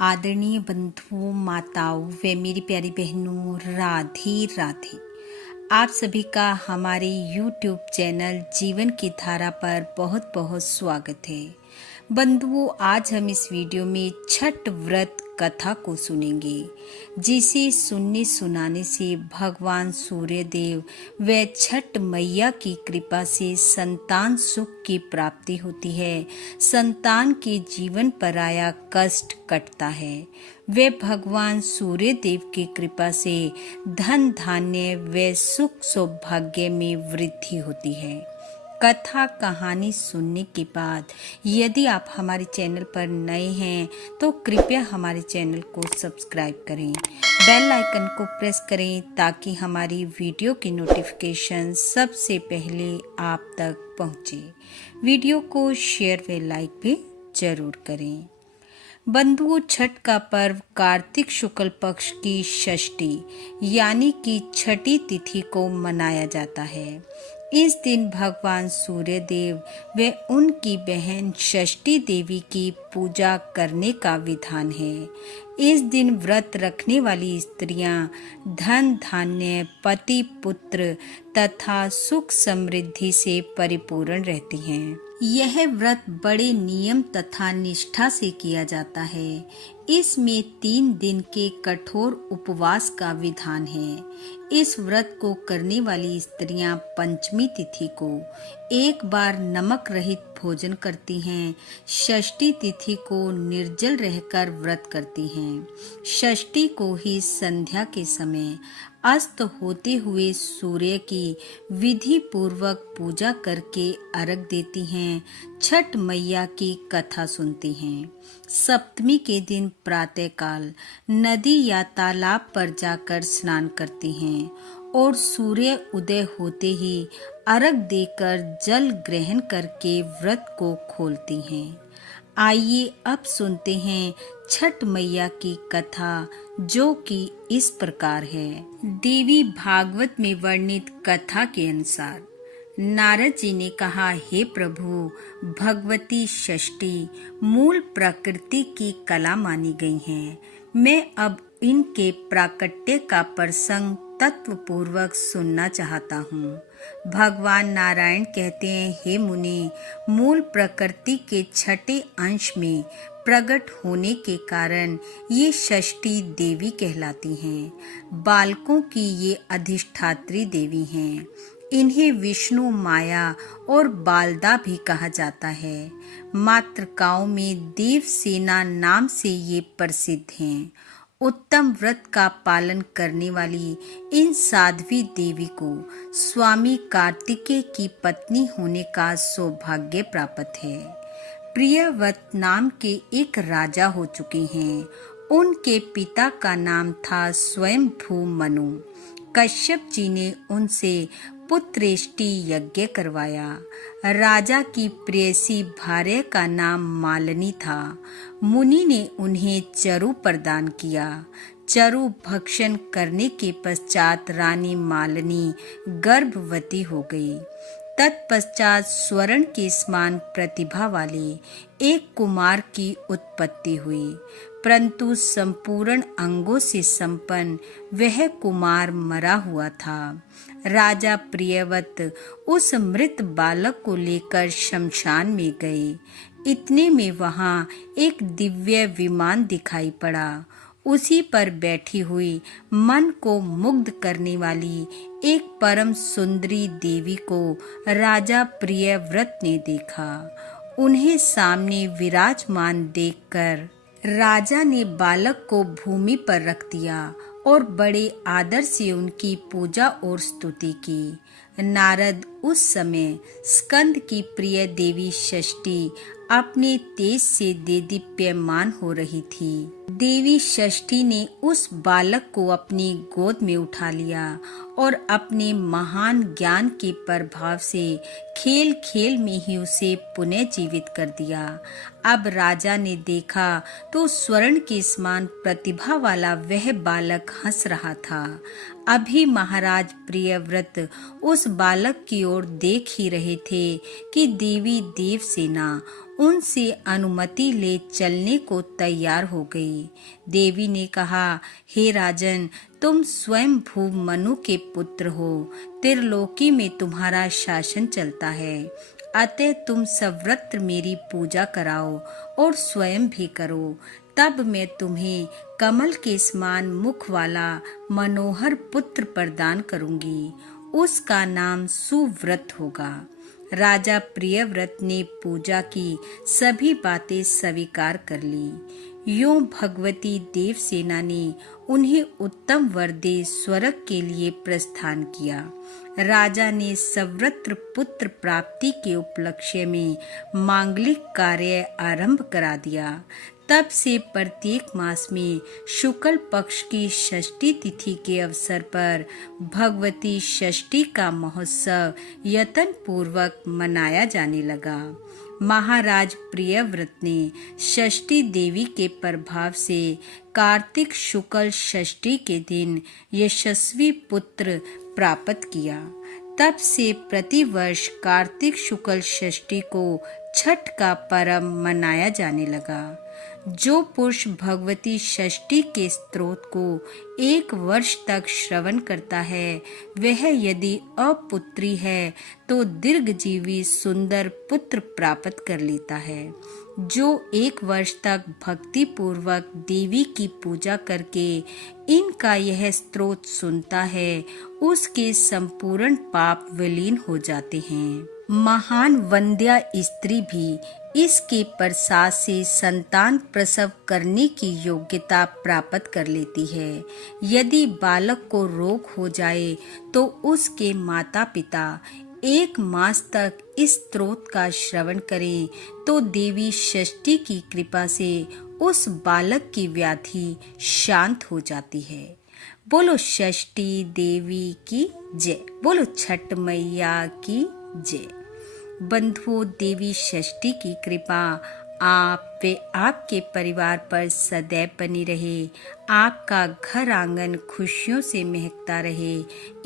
आदरणीय बंधुओं, माताओं व मेरी प्यारी बहनों, राधे राधे। आप सभी का हमारे YouTube चैनल जीवन की धारा पर बहुत बहुत स्वागत है। बंधुओं, आज हम इस वीडियो में छठ व्रत कथा को सुनेंगे, जिसे सुनने सुनाने से भगवान सूर्य देव व छठ मैया की कृपा से संतान सुख की प्राप्ति होती है, संतान के जीवन पर आया कष्ट कटता है। वे भगवान सूर्य देव की कृपा से धन धान्य व सुख सौभाग्य में वृद्धि होती है। कथा कहानी सुनने के बाद यदि आप हमारे चैनल पर नए हैं तो कृपया हमारे चैनल को सब्सक्राइब करें, बेल आइकन को प्रेस करें ताकि हमारी वीडियो की नोटिफिकेशन सबसे पहले आप तक पहुंचे। वीडियो को शेयर व लाइक भी जरूर करें। बंधुओं, छठ का पर्व कार्तिक शुक्ल पक्ष की षष्ठी यानी कि छठी तिथि को मनाया जाता है। इस दिन भगवान सूर्य देव व उनकी बहन षष्ठी देवी की पूजा करने का विधान है। इस दिन व्रत रखने वाली स्त्रियां धन धान्य, पति पुत्र तथा सुख समृद्धि से परिपूर्ण रहती हैं। यह व्रत बड़े नियम तथा निष्ठा से किया जाता है। इसमें 3 दिन के कठोर उपवास का विधान है। इस व्रत को करने वाली स्त्रियां पंचमी तिथि को एक बार नमक रहित भोजन करती हैं। षष्ठी तिथि को निर्जल रहकर व्रत करती हैं। षष्ठी को ही संध्या के समय अस्त होते हुए सूर्य की विधि पूर्वक पूजा करके अर्घ देती हैं। छठ मैया की कथा सुनती हैं। सप्तमी के दिन प्रातःकाल नदी या तालाब पर जाकर स्नान करती हैं और सूर्य उदय होते ही अर्घ देकर जल ग्रहण करके व्रत को खोलती हैं। आइए अब सुनते हैं छठ मैया की कथा, जो कि इस प्रकार है। देवी भागवत में वर्णित कथा के अनुसार नारद जी ने कहा, हे प्रभु, भगवती षष्ठी मूल प्रकृति की कला मानी गई हैं। मैं अब इनके प्राकट्य का प्रसंग तत्व पूर्वक सुनना चाहता हूँ। भगवान नारायण कहते हैं, हे मुनि, मूल प्रकृति के छठे अंश में प्रकट होने के कारण ये षष्ठी देवी कहलाती हैं। बालकों की ये अधिष्ठात्री देवी हैं। इन्हें विष्णु, माया और बालदा भी कहा जाता है। मातृकाओं में देवसेना नाम से ये प्रसिद्ध हैं। उत्तम व्रत का पालन करने वाली इन साध्वी देवी को स्वामी कार्तिकेय की पत्नी होने का सौभाग्य प्राप्त है। प्रियव्रत नाम के एक राजा हो चुके हैं। उनके पिता का नाम था स्वयंभू मनु। कश्यप जी ने उनसे पुत्रेष्टि यज्ञ करवाया। राजा की प्रेयसी भार्य का नाम मालिनी था। मुनि ने उन्हें चरु प्रदान किया। चरु भक्षण करने के पश्चात रानी मालिनी गर्भवती हो गई। तत्पश्चात स्वर्ण के समान प्रतिभा वाले एक कुमार की उत्पत्ति हुई, परंतु संपूर्ण अंगों से संपन्न वह कुमार मरा हुआ था। राजा प्रियव्रत उस मृत बालक को लेकर शमशान में गए। इतने में वहां एक दिव्य विमान दिखाई पड़ा। उसी पर बैठी हुई मन को मुग्ध करने वाली एक परम सुंदरी देवी को राजा प्रियव्रत ने देखा। उन्हें सामने विराजमान देखकर राजा ने बालक को भूमि पर रख दिया और बड़े आदर से उनकी पूजा और स्तुति की। नारद उस समय स्कंद की प्रिय देवी षष्ठी अपने तेज से देदीप्यमान हो रही थी। देवी षष्ठी ने उस बालक को अपनी गोद में उठा लिया और अपने महान ज्ञान के प्रभाव से खेल खेल में ही उसे पुनः जीवित कर दिया। अब राजा ने देखा तो स्वर्ण के समान प्रतिभा वाला वह बालक हंस रहा था। अभी महाराज प्रियव्रत उस बालक की ओर देख ही रहे थे कि देवी देवसेना उनसे अनुमति ले चलने को तैयार हो गई। देवी ने कहा, हे राजन, तुम स्वयं भू मनु के पुत्र हो, त्रिलोकी में तुम्हारा शासन चलता है, अतः तुम सर्वत्र मेरी पूजा कराओ और स्वयं भी करो, तब मैं तुम्हें कमल के समान मुख वाला मनोहर पुत्र प्रदान करूंगी। उसका नाम सुव्रत होगा। राजा प्रियव्रत ने पूजा की सभी बातें स्वीकार कर ली। यूं भगवती देवसेना ने उन्हें उत्तम वर दे स्वर्ग के लिए प्रस्थान किया। राजा ने सव्रत पुत्र प्राप्ति के उपलक्ष्य में मांगलिक कार्य आरंभ करा दिया। तब से प्रत्येक मास में शुक्ल पक्ष की षष्ठी तिथि के अवसर पर भगवती षष्ठी का महोत्सव यत्न पूर्वक मनाया जाने लगा। महाराज प्रियव्रत ने षष्ठी देवी के प्रभाव से कार्तिक शुक्ल षष्ठी के दिन यशस्वी पुत्र प्राप्त किया। तब से प्रतिवर्ष कार्तिक शुक्ल षष्ठी को छठ का पर्व मनाया जाने लगा। जो पुरुष भगवती षष्ठी के स्तोत्र को 1 वर्ष तक श्रवण करता है, वह यदि अपुत्री है तो दीर्घजीवी सुंदर पुत्र प्राप्त कर लेता है। जो 1 वर्ष तक भक्ति पूर्वक देवी की पूजा करके इनका यह स्तोत्र सुनता है, उसके संपूर्ण पाप विलीन हो जाते हैं। महान वंद्या स्त्री भी इसके प्रसाद से संतान प्रसव करने की योग्यता प्राप्त कर लेती है। यदि बालक को रोग हो जाए तो उसके माता पिता 1 मास तक इस स्तोत्र का श्रवण करें तो देवी षष्ठी की कृपा से उस बालक की व्याधि शांत हो जाती है। बोलो षष्ठी देवी की जय, बोलो छठ मैया की जय। बंधुओं, देवी षष्ठी की कृपा आप व आपके परिवार पर सदैव बनी रहे। आपका घर आंगन खुशियों से महकता रहे।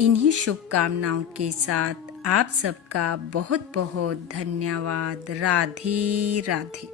इन्हीं शुभकामनाओं के साथ आप सबका बहुत बहुत धन्यवाद। राधे राधे।